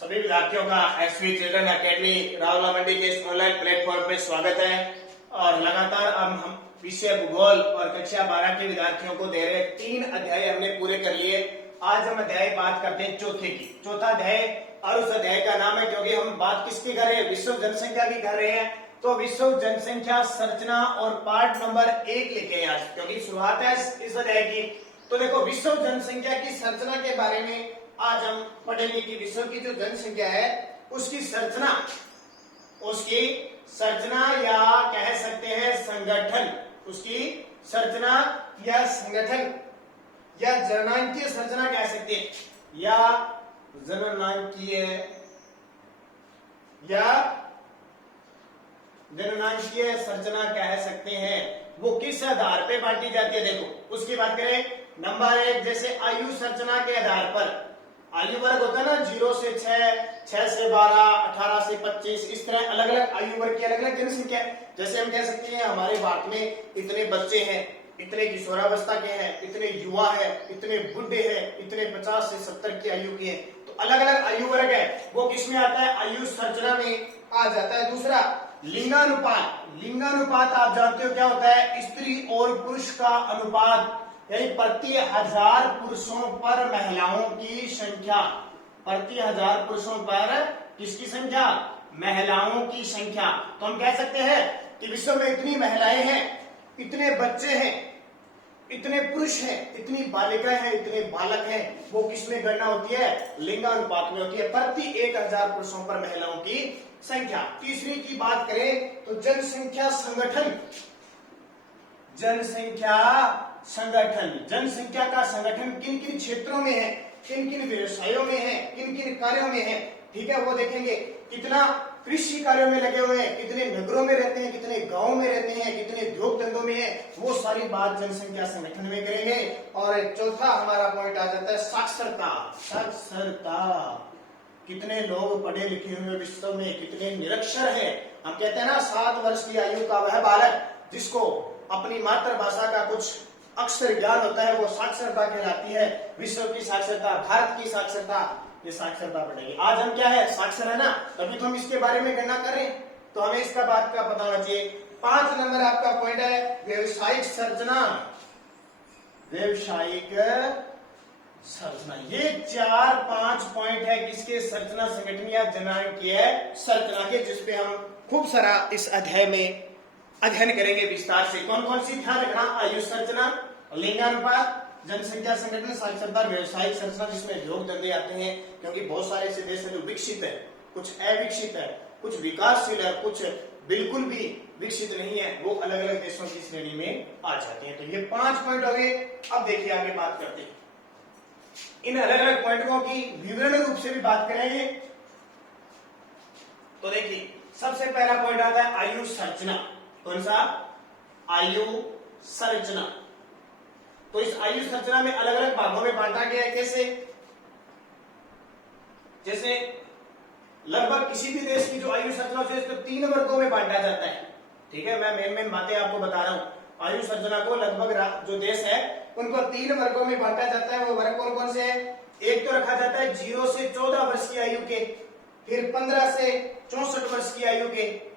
सभी विद्यार्थियों का एसवी चिल्ड्रन एकेडमी रावला मंडी के इस ऑनलाइन प्लेटफॉर्म पे स्वागत है। और लगातार हम विषय भूगोल और कक्षा 12 के विद्यार्थियों को दे रहे 3 अध्याय हमने पूरे कर लिए। आज हम अध्याय बात करते हैं चौथे की, चौथा अध्याय। और उस अध्याय का नाम है, क्योंकि हम बात किसकी कर रहे हैं, विश्व जनसंख्या की कर रहे हैं, तो विश्व जनसंख्या संरचना और पार्ट नंबर 1 लिखे आज, क्योंकि शुरुआत है इस अध्याय की। तो देखो, विश्व जनसंख्या की संरचना के बारे में आज हम पढ़ेंगे कि विश्व की जो जनसंख्या है उसकी संरचना या कह सकते हैं संगठन, उसकी संरचना या संगठन या जननांकीय संरचना कह सकते हैं, या जननांकीय संरचना कह सकते हैं। वो किस आधार पे बांटी जाती है, देखो उसकी बात करें। नंबर 1, जैसे आयु संरचना के आधार पर आयु वर्ग होता है ना, 0 से 6, 6 से 12, 18 से 25, इस तरह अलग अलग आयु वर्ग की अलग अलग जनसंख्या है। जैसे हम कह सकते हैं हमारे भारत में इतने बच्चे हैं, इतने किशोरावस्था के हैं, इतने युवा है, इतने बुढ़े हैं, इतने 50 से 70 की आयु के हैं। तो अलग अलग आयु वर्ग है, वो किसमें आता है, आयु संरचना में आ जाता है। दूसरा, लिंगानुपात। लिंगानुपात आप जानते हो क्या होता है, स्त्री और पुरुष का अनुपात, यानी प्रति 1000 पुरुषों पर महिलाओं की संख्या, प्रति 1000 पुरुषों पर किसकी संख्या, महिलाओं की संख्या। तो हम कह सकते हैं कि विश्व में इतनी महिलाएं हैं, इतने बच्चे हैं, इतने पुरुष हैं, इतनी बालिकाएं हैं, इतने बालक हैं। वो किसमें गणना होती है, लिंगानुपात में होती है, प्रति 1000 पुरुषों पर महिलाओं की संख्या। तीसरी की बात करें तो जनसंख्या संगठन। जनसंख्या का संगठन किन किन क्षेत्रों में है, किन किन व्यवसायों में है, किन किन कार्यों में है, ठीक है, वो देखेंगे। कितना कृषि कार्यों में लगे हुए हैं, कितने नगरों में रहते हैं, कितने गांवों में रहते हैं, कितने उद्योग धंधों में है, वो सारी बात जनसंख्या संगठन में करेंगे। और चौथा हमारा पॉइंट आ जाता है साक्षरता। कितने लोग पढ़े लिखे हुए विश्व में, कितने निरक्षर हैं। हम कहते हैं ना, 7 वर्ष की आयु का वह बालक जिसको अपनी मातृभाषा का कुछ अक्षर ज्ञान होता है, वो साक्षरता कहलाती है। विश्व की साक्षरता, भारत की साक्षरता, ये साक्षरता पढ़ेगी। आज हम क्या है, साक्षर है ना, तभी तो हम इसके बारे में गणना करें, तो हमें इसका बात का पता होना चाहिए। 5 नंबर आपका पॉइंट है व्यवसायिक संरचना। ये 4-5 पॉइंट है किसके, संरचना संगठन या जननांकीय संरचना के, जिसपे हम खूब सारा इस अध्याय में अध्ययन करेंगे विस्तार से। कौन कौन सी ध्यान रखना, आयु संरचना, लिंगानुपात, जनसंख्या संगठन, साक्षरता, व्यवसायिक संरचना, जिसमें उद्योग धंधे आते हैं। क्योंकि बहुत सारे ऐसे देश है जो विकसित है, कुछ अविकसित है, कुछ विकासशील है, कुछ बिल्कुल भी विकसित नहीं है, वो अलग अलग देशों की श्रेणी में आ जाते हैं। तो ये 5 पॉइंट हो गए। अब देखिए आगे बात करते हैं, इन अलग अलग पॉइंटों की विवरण रूप से भी बात करेंगे। तो देखिए, सबसे पहला पॉइंट आता है आयु संरचना। कौन सा, आयु संरचना। तो इस आयु संरचना में अलग अलग भागों में बांटा गया है। कैसे, जैसे लगभग किसी भी देश की जो आयु संरचना है उसको 3 वर्गों में बांटा जाता है। ठीक है, मैं मेन बातें आपको बता रहा हूं। आयु संरचना को लगभग जो देश है उनको 3 वर्गों में बांटा जाता है। वो वर्ग कौन कौन से है, एक तो रखा जाता है 0 से 14 वर्ष की आयु के, फिर 15 से 64 वर्ष की आयु के,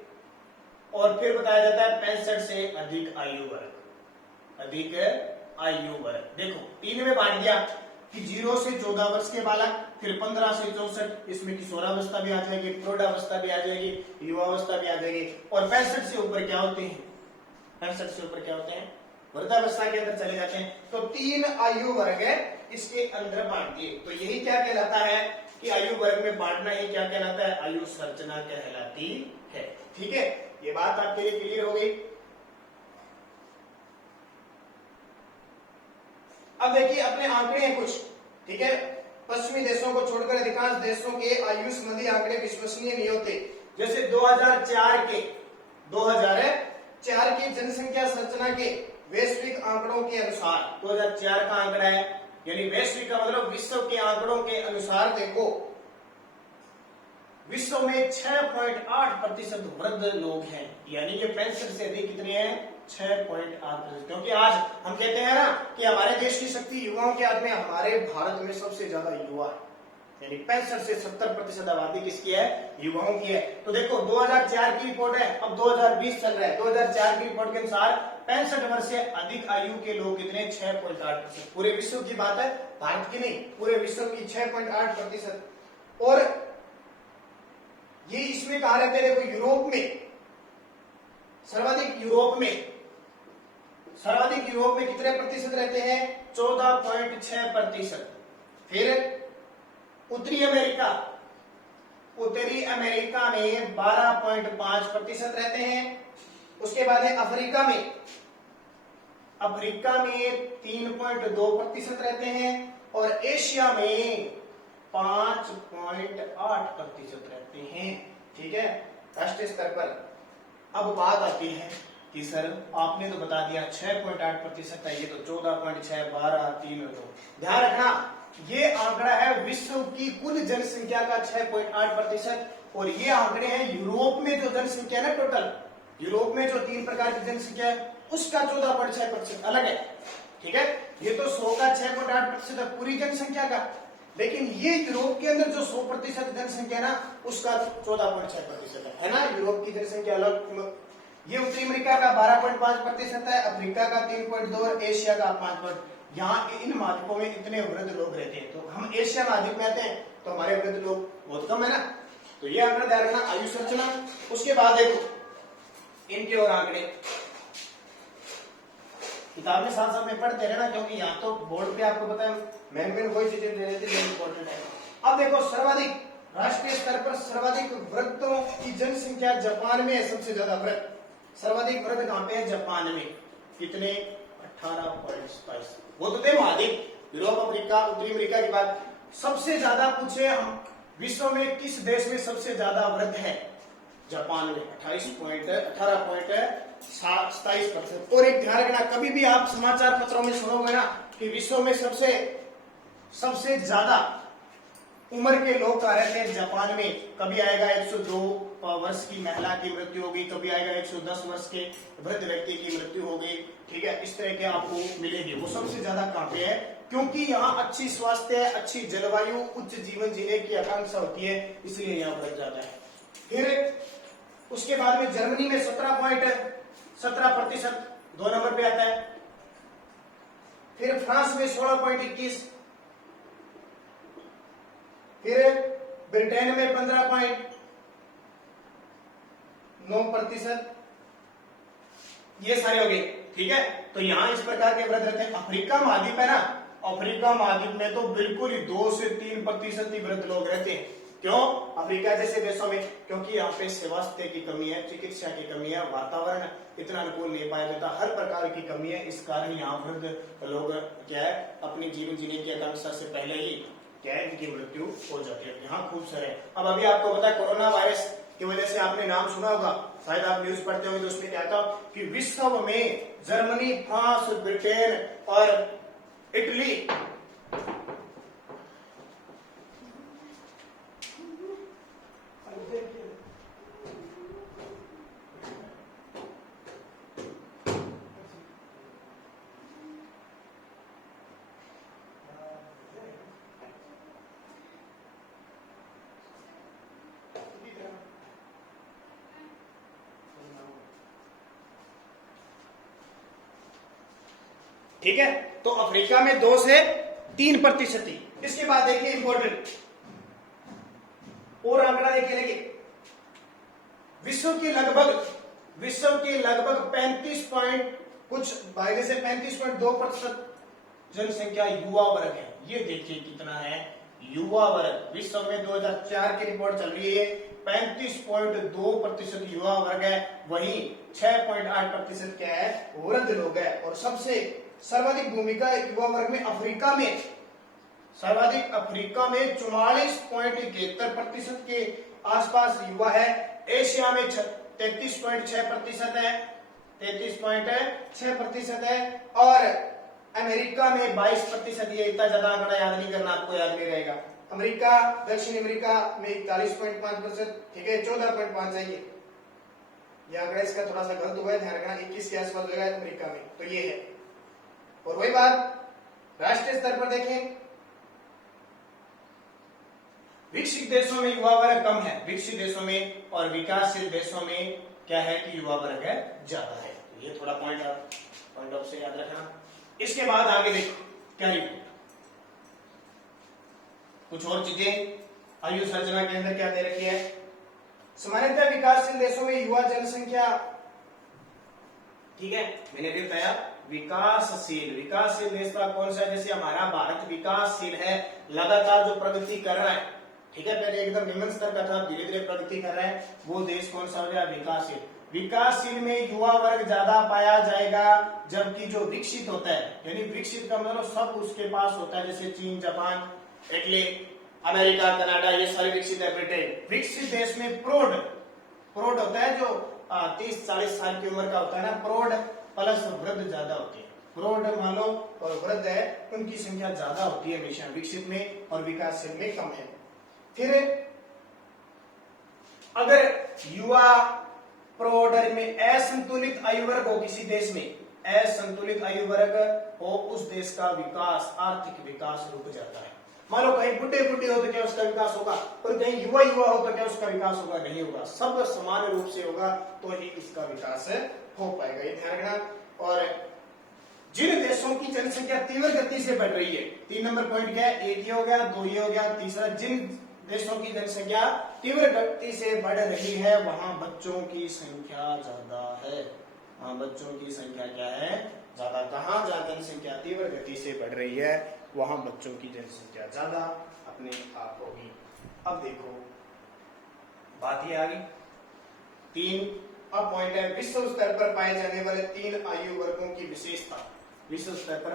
और फिर बताया जाता है 65 से अधिक आयु वर्ग। देखो 3 में बांट दिया कि 0 से 14 वर्ष के बालक, फिर 15 से 64, इसमें किशोरावस्था भी आ जाएगी, प्रौढ़ावस्था भी आ जाएगी, युवावस्था भी आ जाएगी। और 65 से ऊपर क्या होते हैं, 65 से ऊपर क्या होते हैं, वृद्धावस्था के अंदर चले जाते हैं। तो 3 आयु वर्ग है इसके अंदर बांट दिए। तो यही क्या कहलाता है कि आयु वर्ग में बांटना ही क्या कहलाता है, आयु संरचना कहलाती है। ठीक है, ये बात आपके लिए क्लियर हो गई। अब देखिए अपने आंकड़े हैं कुछ, ठीक है, पश्चिमी देशों को छोड़कर अधिकांश देशों के आयु संबंधी आंकड़े विश्वसनीय नहीं होते। जैसे 2004 की जनसंख्या संरचना के वैश्विक आंकड़ों के अनुसार, 2004 का आंकड़ा है, यानी वैश्विक का मतलब विश्व के आंकड़ों के अनुसार देखो, विश्व में 6.8% वृद्ध लोग हैं, यानी कि 65 से अधिक कितने हैं, 6.8%। क्योंकि आज हम कहते हैं ना कि हमारे देश की शक्ति युवाओं के हाथ में, हमारे भारत में सबसे ज्यादा युवा है। यानी 65 से 70% आबादी किसकी है, युवाओं की है। तो देखो 2004 की रिपोर्ट है, अब 2020 चल रहा है। 2004 की रिपोर्ट के अनुसार 65 वर्ष से अधिक आयु के लोग कितने, 6.8%। पूरे विश्व की बात है, भारत की नहीं, पूरे विश्व की 6.8%। और ये इसमें कहा रहते हैं, देखो यूरोप में सर्वाधिक, यूरोप में कितने प्रतिशत रहते हैं, 14.6%। फिर उत्तरी अमेरिका में 12.5% रहते हैं। उसके बाद है अफ्रीका में 3.2% रहते हैं। और एशिया में 5.8% रहते हैं। ठीक है, राष्ट्रीय स्तर पर। अब बात आती है कि सर आपने तो बता दिया 6.8% है, ये तो 14.6, 12, 3 और 2। ध्यान रखना ये आंकड़ा है विश्व की कुल जनसंख्या का 6.8%, और ये आंकड़े हैं यूरोप में जो जनसंख्या है ना, टोटल यूरोप में जो 3 प्रकार की जनसंख्या है उसका 14.6% अलग है। ठीक है, ये तो 100 का 6.8% है पूरी जनसंख्या का, लेकिन ये यूरोप के अंदर जो 100% जनसंख्या है ना उसका 14.6% है ना, यूरोप की जनसंख्या अलग। ये उत्तरी अमेरिका का 12.5% है, अफ्रीका का 3.2 और एशिया का 5। यहाँ इन महाद्वीपों में इतने वृद्ध लोग रहते हैं, तो हम एशिया महाद्वीप में आते हैं तो हमारे वृद्ध लोग बहुत कम है ना। तो ये आंकड़ा ध्यान रखना, आयु संरचना। उसके बाद देखो इनके और आंकड़े किताब में साथ साथ में पढ़ते रहना, क्योंकि यहाँ तो बोर्ड पे आपको पता है मेन वही चीजें दे देती है, इंपॉर्टेंट है। अब देखो सर्वाधिक, राष्ट्रीय स्तर पर सर्वाधिक वृद्धों की जनसंख्या जापान में है, सबसे ज्यादा वृद्ध। सर्वाधिक वृद्ध कहां पे है, जापान में। कितने, 18.22। वो तो थे महाद्वीप, यूरोप, अफ्रीका, उत्तरी अमेरिका की बात। सबसे ज्यादा पूछे हम विश्व में किस देश में सबसे ज्यादा वृद्ध है, जापान में 18.27%। और एक ध्यान रखना, कभी भी आप समाचार पत्रों में सुनोगे ना कि विश्व में सबसे ज्यादा उम्र के लोग कहा रहते हैं जापान में। कभी आएगा 102 वर्ष की महिला की मृत्यु होगी, कभी आएगा 110 वर्ष के वृद्ध व्यक्ति की मृत्यु होगी। ठीक है, इस तरह के आपको मिलेगी। वो सबसे ज्यादा कहां पे है, क्योंकि यहाँ अच्छी स्वास्थ्य है, अच्छी जलवायु, उच्च जीवन जीने की आकांक्षा होती है, इसलिए यहाँ बढ़ जाता है। फिर उसके बाद में जर्मनी में 17%, 2 नंबर पे आता है। फिर फ्रांस में 16.21, फिर ब्रिटेन में 15.9%। ये सारे हो गए। ठीक है, तो यहां इस प्रकार के वृद्ध रहते हैं। अफ्रीका महाद्वीप है ना, अफ्रीका महाद्वीप में तो बिल्कुल ही 2 से 3% ही वृद्ध लोग रहते हैं। क्यों, अफ्रीका जैसे देशों में, क्योंकि यहाँ पे स्वास्थ्य की कमी है, चिकित्सा की कमी है, वातावरण इतना अनुकूल नहीं पाया जाता, हर प्रकार की कमी है। इस कारण यहाँ वृद्ध लोग क्या है, अपनी जीवन जीने की आकांक्षा से पहले ही क्या है, इनकी मृत्यु हो जाती है। यहाँ खूब सारे। अब अभी आपको पता है कोरोना वायरस की वजह से आपने नाम सुना होगा, शायद आप न्यूज पढ़ते होंगे, तो उसमें क्या था कि विश्व में जर्मनी, फ्रांस, ब्रिटेन और इटली ठीक है, तो अफ्रीका में 2 से 3% थी। इसके बाद देखिए इंपॉर्टेंट और आंकड़ा देखिए, विश्व की लगभग 35.2% जनसंख्या युवा वर्ग है। ये देखिए कितना है युवा वर्ग। विश्व में 2004 की रिपोर्ट चल रही है, 35.2% युवा वर्ग है, वहीं 6.8% क्या है, वृद्ध लोग है। और सबसे सर्वाधिक भूमिका युवा वर्ग में अफ्रीका में 44.71% के आसपास युवा है। एशिया में 33.6% है, 33.6% है। और अमेरिका में 22%। ये इतना ज्यादा आंकड़ा याद नहीं करना, आपको याद नहीं रहेगा। अमेरिका, दक्षिण अमेरिका में 41.5%। ठीक है, 14.5 है ये आंकड़ा, इसका थोड़ा सा गलत हुआ है, ध्यान रखना। 21 के आसपास लगा है अमेरिका में, तो ये है। और वही बात राष्ट्रीय स्तर पर देखें विकसित देशों में युवा वर्ग कम है, विकसित देशों में, और विकासशील देशों में क्या है कि युवा वर्ग है ज्यादा है। ये थोड़ा पॉइंट ऑफ से याद रखना। इसके बाद आगे देखो क्या लिखो, कुछ और चीजें आयु संरचना के अंदर क्या दे रखी है। सामान्यतः विकासशील देशों में युवा जनसंख्या, ठीक है, मैंने भी बताया विकासशील देश का कौन सा, जैसे हमारा भारत विकासशील है, लगातार जो प्रगति कर रहा है, ठीक है, पहले एकदम निम्न स्तर का था, धीरे धीरे प्रगति कर रहा है, वो देश कौन सा हो गया, विकासशील। विकासशील में युवा वर्ग ज्यादा पाया जाएगा, जबकि जो विकसित होता है, यानी विकसित का मतलब सब उसके पास होता है, जैसे चीन, जापान, इटली, अमेरिका, कनाडा, ये सारे विकसित है। ब्रिटेन, विकसित देश में प्रौढ़ होता है, जो 30-40 साल की उम्र का होता है ना, प्रौढ़ प्लस वृद्ध ज्यादा होती है। प्रौढ़ मान लो और वृद्ध है, उनकी संख्या ज्यादा होती है हमेशा विकसित में, और विकासशील में कम है। फिर अगर युवा प्रौढ़ में असंतुलित आयु वर्ग हो किसी देश में, असंतुलित आयु वर्ग हो, उस देश का विकास, आर्थिक विकास रुक जाता है। मान लो कहीं बुढ़े हो तो क्या उसका विकास होगा, और कहीं युवा हो तो क्या उसका विकास होगा, नहीं होगा। सब समान रूप से होगा तो ही इसका विकास हो पाएगा, ये ध्यान रखना। और जिन देशों की जनसंख्या तीव्र गति से बढ़ रही है, 3 नंबर पॉइंट क्या है, एक ये हो गया, 2 ये हो गया, तीसरा जिन देशों की जनसंख्या तीव्र गति से बढ़ रही है वहां बच्चों की संख्या ज्यादा है, वहां बच्चों की संख्या क्या है, ज्यादा। कहां जहां जनसंख्या तीव्र गति से बढ़ रही है वहां बच्चों की जनसंख्या ज्यादा अपने आप होगी। अब देखो बात ये आ गई 3, अब पॉइंट है विश्व स्तर पर पाए जाने वाले 3 आयु वर्गों की विशेषता। विश्व स्तर पर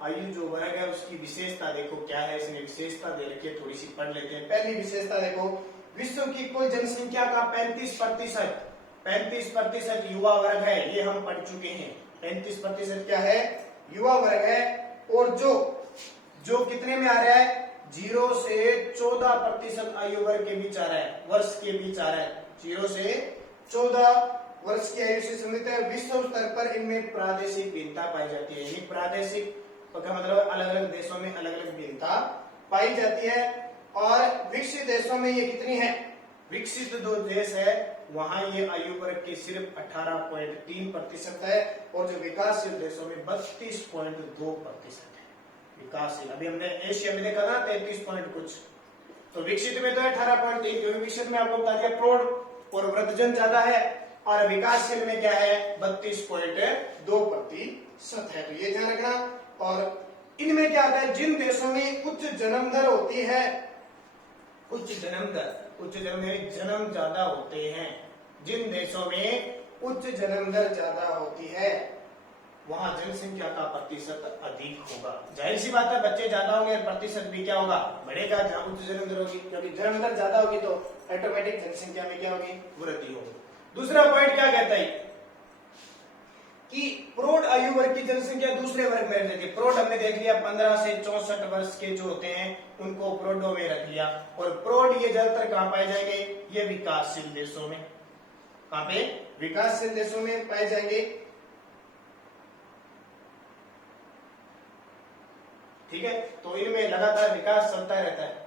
आयु जो वर्ग है उसकी विशेषता देखो क्या है, इसने विशेषता दे रखी है, थोड़ी सी पढ़ लेते हैं। पहली विशेषता देखो, विश्व की कुल जनसंख्या का 35% युवा वर्ग है, ये हम पढ़ चुके हैं। 35% क्या है, युवा वर्ग है, और जो कितने में आ रहा है, 0 से 14% आयु वर्ग के बीच आ रहा है, वर्ष के बीच आ रहा है, 0 से 14 वर्ष की आयु से संबंधित है। विश्व स्तर पर इनमें प्रादेशिक भिन्नता पाई जाती है, यानी प्रादेशिक का मतलब अलग अलग देशों में अलग अलग भिन्नता पाई जाती है। और विकसित देशों में ये कितनी है, विकसित जो देश है वहां ये आयु वर्ग की सिर्फ 18.3% है, और जो विकासशील देशों में 32.2% है विकासशील। अभी हमने एशिया में देखा ना 33 पॉइंट कुछ, तो विकसित में तो 18.3, क्योंकि विकसित में आपको बता दिया प्रौढ़ और वृद्धजन ज्यादा है, और विकासशील में क्या है 32.2% है, तो ये ध्यान रखना। और इनमें क्या आता है, जिन देशों में उच्च जन्म दर होती है, उच्च जन्म जन्म ज्यादा होते हैं, जिन देशों में उच्च जन्म दर ज्यादा होती है वहां जनसंख्या का प्रतिशत अधिक होगा। जाहिर सी बात है, बच्चे ज्यादा होंगे, प्रतिशत भी क्या होगा, बढ़ेगा, जहां उच्च जन्म दर होगी, क्योंकि जन्म दर ज्यादा होगी तो ऑटोमेटिक जनसंख्या में क्या होगी, वृद्धि होगी। दूसरा पॉइंट क्या कहता है कि प्रौढ़ आयु वर्ग की जनसंख्या दूसरे वर्ग में रख देती है। प्रौढ़ हमने देख लिया 15 से 64 वर्ष के जो होते हैं उनको प्रौढ़ों में रख लिया, और प्रौढ़ ये ज्यादातर कहां पाए जाएंगे, ये विकासशील देशों में। कहां पे, विकासशील देशों में पाए जाएंगे, ठीक है। तो इनमें लगातार विकास चलता रहता है,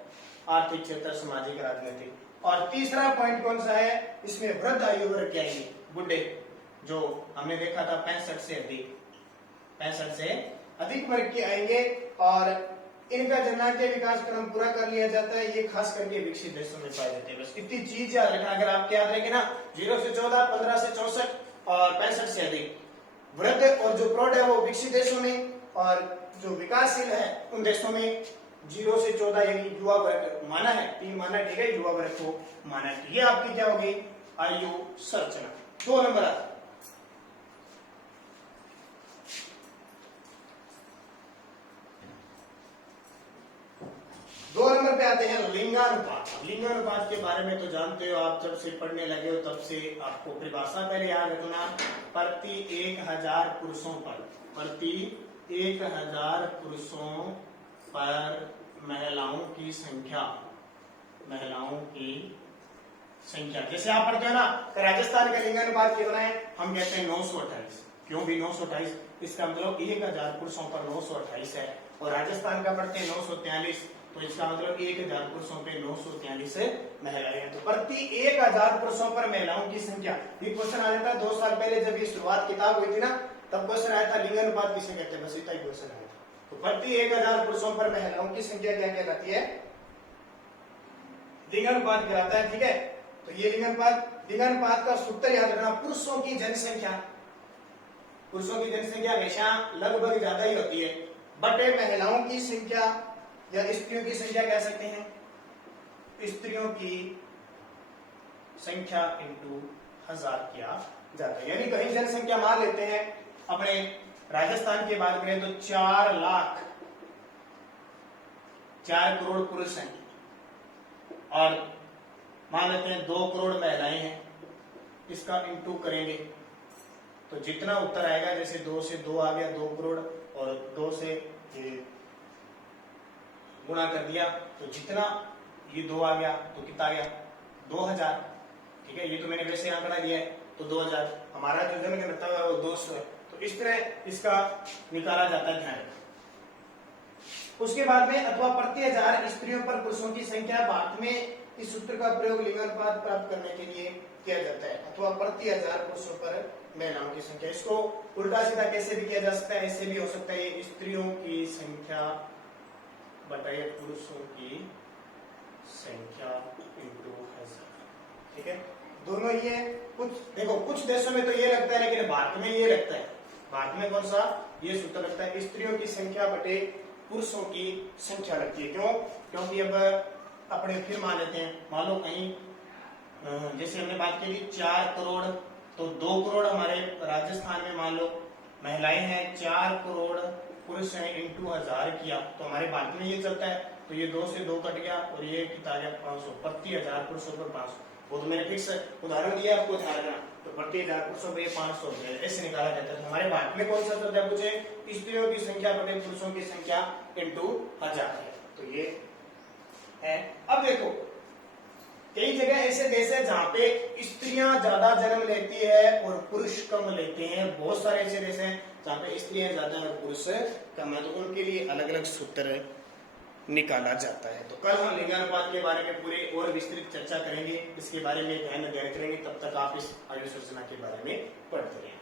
आर्थिक क्षेत्र, सामाजिक, राजनीतिक। और तीसरा पॉइंट कौन सा है, इसमें वृद्ध आयु वर्ग क्या आएंगे, बुढ़े, जो हमने देखा था 65 से अधिक वर्ग के आएंगे, और इनका जननाट्य विकास क्रम पूरा कर लिया जाता है। ये खास करके विकसित देशों में पाए जाते हैं। बस इतनी चीज याद रखना, अगर आपके याद रहेगी ना, 0 से 14, 15 से 64 और 65 से अधिक वृद्ध, और जो प्रौढ़ है वो विकसित देशों में, और जो विकासशील है उन देशों में 0 से 14 यानी युवा वर्ग माना है, 3 माना, ठीक है, युवा वर्ग को माना है। ये आपकी क्या होगी, आयु संरचना। 2 नंबर आता है, 2 नंबर पे आते हैं लिंगानुपात। लिंगानुपात के बारे में तो जानते हो आप, जब से पढ़ने लगे हो तब से आपको परिभाषा पहले याद रखना, प्रति 1000 पुरुषों पर, प्रति 1000 पुरुषों पर महिलाओं की संख्या, जैसे आप पढ़ते हो ना, राजस्थान का लिंगानुपात कितना है, हम कहते हैं 928। क्यों भी 928, इसका मतलब 1000 पुरुषों पर 928 है, और राजस्थान का पढ़ते हैं 943, तो इसका मतलब 1000 पुरुषों पे 943 महिलाएं हैं। तो प्रति 1000 पुरुषों पर महिलाओं की संख्या, ये क्वेश्चन आ जाता है 2 साल पहले जब ये शुरुआत किताब हुई थी ना, तब क्वेश्चन आया था लिंगानुपात किसे कहते हैं, बस इतना ही क्वेश्चन आया था। तो प्रति 1000 पुरुषों पर महिलाओं की संख्या क्या कहलाती है, लिंगानुपात कहलाता है। ठीक है, तो ये लिंगानुपात का सूत्र याद रखना, पुरुषों की जनसंख्या, पुरुषों की जनसंख्या हमेशा लगभग ज्यादा ही होती है, बटे महिलाओं की संख्या या स्त्रियों की संख्या कह सकते हैं, स्त्रियों की संख्या इंटू 1000 किया जाता है। यानी कहीं जनसंख्या मान लेते हैं, अपने राजस्थान की बात करें तो 4 करोड़ पुरुष हैं और मान लेते हैं 2 करोड़ महिलाएं हैं, इसका इंटू करेंगे तो जितना उत्तर आएगा, जैसे 2 से 2 आ गया 2 करोड़ और 2 से गुणा कर दिया तो जितना ये 2 आ गया तो कितना आ गया 2000। ठीक है, ये तो मैंने वैसे आंकड़ा दिया है तो 2000, हमारा जो जनगणना है वो 200 है, तो इस तरह इसका निकाला जाता है, ध्यान रखना। उसके बाद में अथवा प्रति 1000 स्त्रियों पर पुरुषों की संख्या, भारत में इस सूत्र का प्रयोग लिंगानुपात प्राप्त करने के लिए किया जाता है, अथवा प्रति 1000 पुरुषों पर महिलाओं की संख्या। इसको उल्टा सीधा कैसे भी किया जा सकता है, ऐसे भी हो सकता है, ये स्त्रियों की संख्या बटाए पुरुषों की संख्या इंटू 1000। ठीक है, दोनों ये कुछ देखो, कुछ देशों में तो ये लगता है, लेकिन भारत में ये लगता है, भारत में कौन सा ये सूत्र लगता है, स्त्रियों की संख्या बटे पुरुषों की संख्या लगती है। क्यों? क्योंकि अब अपने फिर मान लेते हैं, मान लो कहीं जैसे हमने बात की थी 4 करोड़, तो 2 करोड़ हमारे राजस्थान में मान लो महिलाएं हैं, 4 करोड़ पुरुष हैं, इंटू 1000 किया तो हमारे भारत में ये चलता है, तो ये 2 से 2 कट गया और ये कितना आ गया 500, प्रति 1000 पुरुषों पर 500। वो तो मैंने फिक्स उदाहरण दिया आपको, ध्यान रखना, तो प्रति 1000 पुरुषों पर 500 ऐसे निकाला जाता है। तो हमारे भारत में कौन सा चलता है पूछे, स्त्रियों की संख्या बटे पुरुषों की संख्या इंटू 1000 है, तो ये है। अब देखो कई जगह ऐसे देश है जहां पे स्त्रियां ज्यादा जन्म लेती है और पुरुष कम लेते हैं, बहुत सारे ऐसे देश हैं जहां पे स्त्रियां ज्यादा और पुरुष कम है, तो उनके लिए अलग अलग सूत्र निकाला जाता है। तो कल हम लिंगानुपात के बारे में पूरे और विस्तृत चर्चा करेंगे, इसके बारे में ध्यान करेंगे, तब तक आप इस आयु संरचना के बारे में पढ़ते रहें।